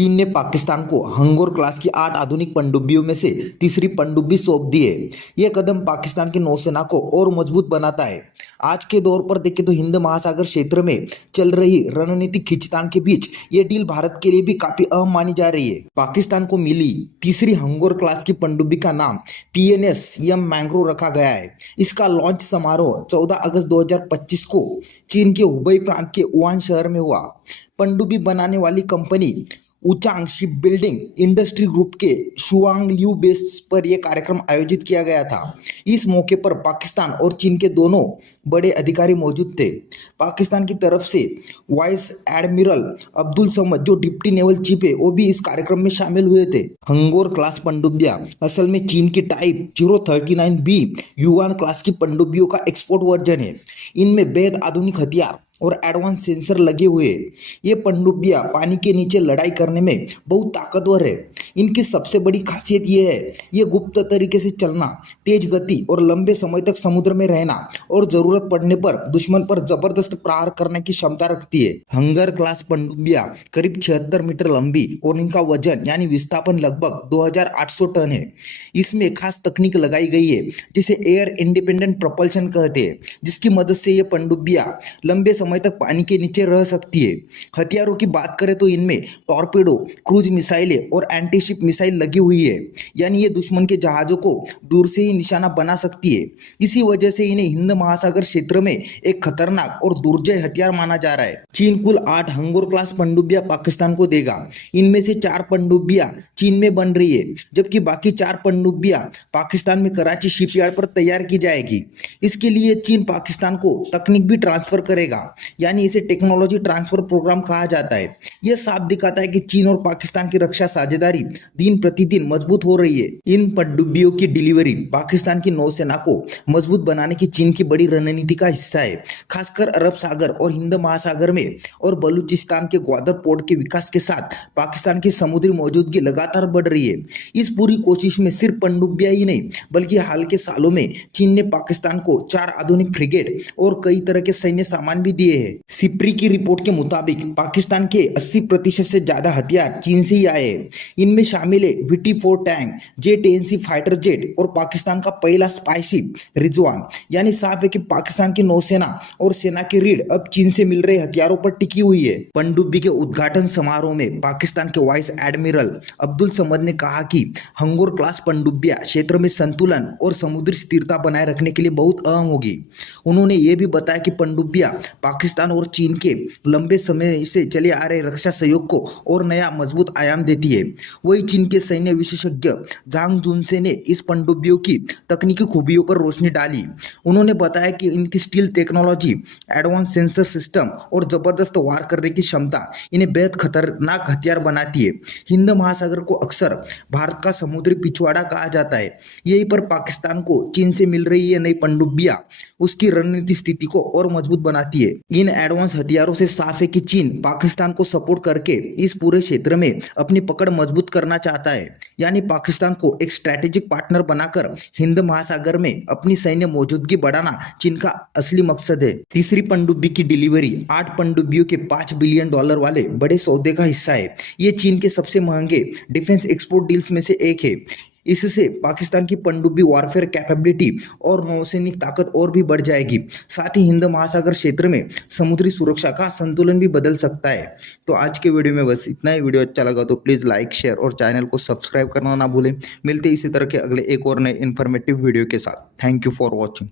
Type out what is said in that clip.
चीन ने पाकिस्तान को हंगोर क्लास की 8 आधुनिक पनडुब्बियों में से तीसरी पनडुब्बी सौंप दी है। यह कदम पाकिस्तान की नौसेना को और मजबूत बनाता है। आज के दौर पर देखें तो हिंद महासागर क्षेत्र में चल रही रणनीतिक खींचतान के बीच ये डील भारत के लिए भी काफी अहम मानी जा रही है। पाकिस्तान को मिली तीसरी हंगोर क्लास की पनडुब्बी का नाम PNS एम मैंग्रो रखा गया है। इसका लॉन्च समारोह 14 अगस्त 2025 को चीन के हुबई प्रांत के वुहान शहर में हुआ। पनडुब्बी बनाने वाली company Wuchang ship building industry group के शुआंगलियू बेस पर यह कार्यक्रम आयोजित किया गया था। इस मौके पर पाकिस्तान और चीन के दोनों बड़े अधिकारी मौजूद थे। पाकिस्तान की तरफ से वाइस एडमिरल अब्दुल समद जो डिप्टी नेवल चीफ है वो भी इस कार्यक्रम में शामिल हुए थे। हंगोर क्लास पनडुब्बियां असल में चीन की टाइप 039B युआन क्लास की पनडुब्बियों का एक्सपोर्ट वर्जन है। इनमें बेहद आधुनिक हथियार और एडवांस सेंसर लगे हुए हैं। ये पनडुब्बियां पानी के नीचे लड़ाई करने में बहुत ताकतवर है। इनकी सबसे बड़ी खासियत ये है ये गुप्त तरीके से चलना, तेज गति और लंबे समय तक समुद्र में रहना और जरूरत पड़ने पर दुश्मन पर जबरदस्त प्रहार करने की क्षमता रखती है। हंगर क्लास पनडुब्बियां करीब 76 मीटर लंबी और इनका वजन यानी विस्थापन लगभग 2800 टन है। इसमें खास तकनीक लगाई गई है जिसे एयर इंडिपेंडेंट प्रोपल्शन कहते हैं, जिसकी मदद से ये पनडुब्बियां लंबे समय तक पानी के नीचे रह सकती है। हथियारों की बात करें तो इनमें टॉर्पेडो, क्रूज मिसाइलें और एंटी शिप मिसाइल लगी हुई है, यानी ये दुश्मन के जहाजों को दूर से ही निशाना बना सकती है। इसी वजह से इन्हें हिंद महासागर क्षेत्र में एक खतरनाक और दुर्जय हथियार माना जा रहा है। चीन कुल 8 हंगोर क्लास पनडुब्बियां पाकिस्तान को देगा। इनमें से 4 पनडुब्बियां चीन में बन रही है, जबकि बाकी 4 पनडुब्बियां पाकिस्तान में कराची शिपयार्ड पर तैयार की जाएगी। इसके लिए चीन पाकिस्तान को तकनीक भी ट्रांसफर करेगा, यानी इसे टेक्नोलॉजी ट्रांसफर प्रोग्राम कहा जाता है। यह साफ दिखाता है कि चीन और पाकिस्तान की रक्षा साझेदारी दिन प्रतिदिन मजबूत हो रही है। इन पनडुब्बियों की डिलीवरी पाकिस्तान की नौसेना को मजबूत बनाने की चीन की बड़ी रणनीति का हिस्सा है, खासकर अरब सागर और हिंद महासागर में। और बलूचिस्तान के ग्वादर पोर्ट के विकास के साथ पाकिस्तान की समुद्री मौजूदगी लगातार बढ़ रही है। इस पूरी कोशिश में सिर्फ पनडुब्बियां ही नहीं बल्कि हाल के सालों में चीन ने पाकिस्तान को 4 आधुनिक फ्रिगेट और कई तरह के सैन्य सामान भी दिए हैं। सिप्री की रिपोर्ट के मुताबिक पाकिस्तान के 80% से ज्यादा हथियार चीन से ही आए हैं। इनमें शामिल है VT4 tank, J-10C fighter jet और पाकिस्तान का पहला स्पाई शिप रिजवान। यानी साफ है कि पाकिस्तान की नौसेना और सेना की रीढ़ अब चीन से मिल रहे हथियारों पर टिकी हुई है। पनडुब्बी के उद्घाटन समारोह में पाकिस्तान के वाइस एडमिरल अब्दुल समद ने कहा कि हंगोर क्लास पनडुब्बियां क्षेत्र में संतुलन और समुद्री स्थिरता बनाए रखने के लिए बहुत अहम होगी। उन्होंने ये भी बताया कि पनडुब्बियां पाकिस्तान और चीन के लंबे समय से चले आ रहे रक्षा सहयोग को और नया मजबूत आयाम देती है। वही चीन के सैन्य विशेषज्ञ झांग जुनसे ने इस पनडुब्बियों की तकनीकी खूबियों पर रोशनी डाली। उन्होंने बताया कि इनकी steel technology, advance sensor system और जबरदस्त वार करने की क्षमता इन्हें बेहद खतरनाक हथियार बनाती है। हिंद महासागर को अक्सर भारत का समुद्री पिछवाड़ा कहा जाता है। यहीं पर पाकिस्तान को चीन से मिल रही है नई पनडुब्बियां उसकी रणनीतिक स्थिति को और मजबूत बनाती है। इन एडवांस हथियारों से साफ है कि चीन पाकिस्तान को सपोर्ट करके इस पूरे क्षेत्र में अपनी पकड़ मजबूत करना चाहता है, यानी पाकिस्तान को एक स्ट्रैटेजिक पार्टनर बनाकर हिंद महासागर में अपनी सैन्य मौजूदगी बढ़ाना चीन का असली मकसद है। तीसरी पनडुब्बी की डिलीवरी 8 पनडुब्बियों के $5 बिलियन वाले बड़े सौदे का हिस्सा है। ये चीन के सबसे महंगे डिफेंस एक्सपोर्ट डील्स में से एक है। इससे पाकिस्तान की पनडुब्बी वॉरफेयर कैपेबिलिटी और नौसैनिक ताकत और भी बढ़ जाएगी। साथ ही हिंद महासागर क्षेत्र में समुद्री सुरक्षा का संतुलन भी बदल सकता है। तो आज के वीडियो में बस इतना ही। वीडियो अच्छा लगा तो प्लीज़ लाइक, शेयर और चैनल को सब्सक्राइब करना ना भूलें। मिलते इसी तरह के अगले एक और नए इन्फॉर्मेटिव वीडियो के साथ। Thank you for watching.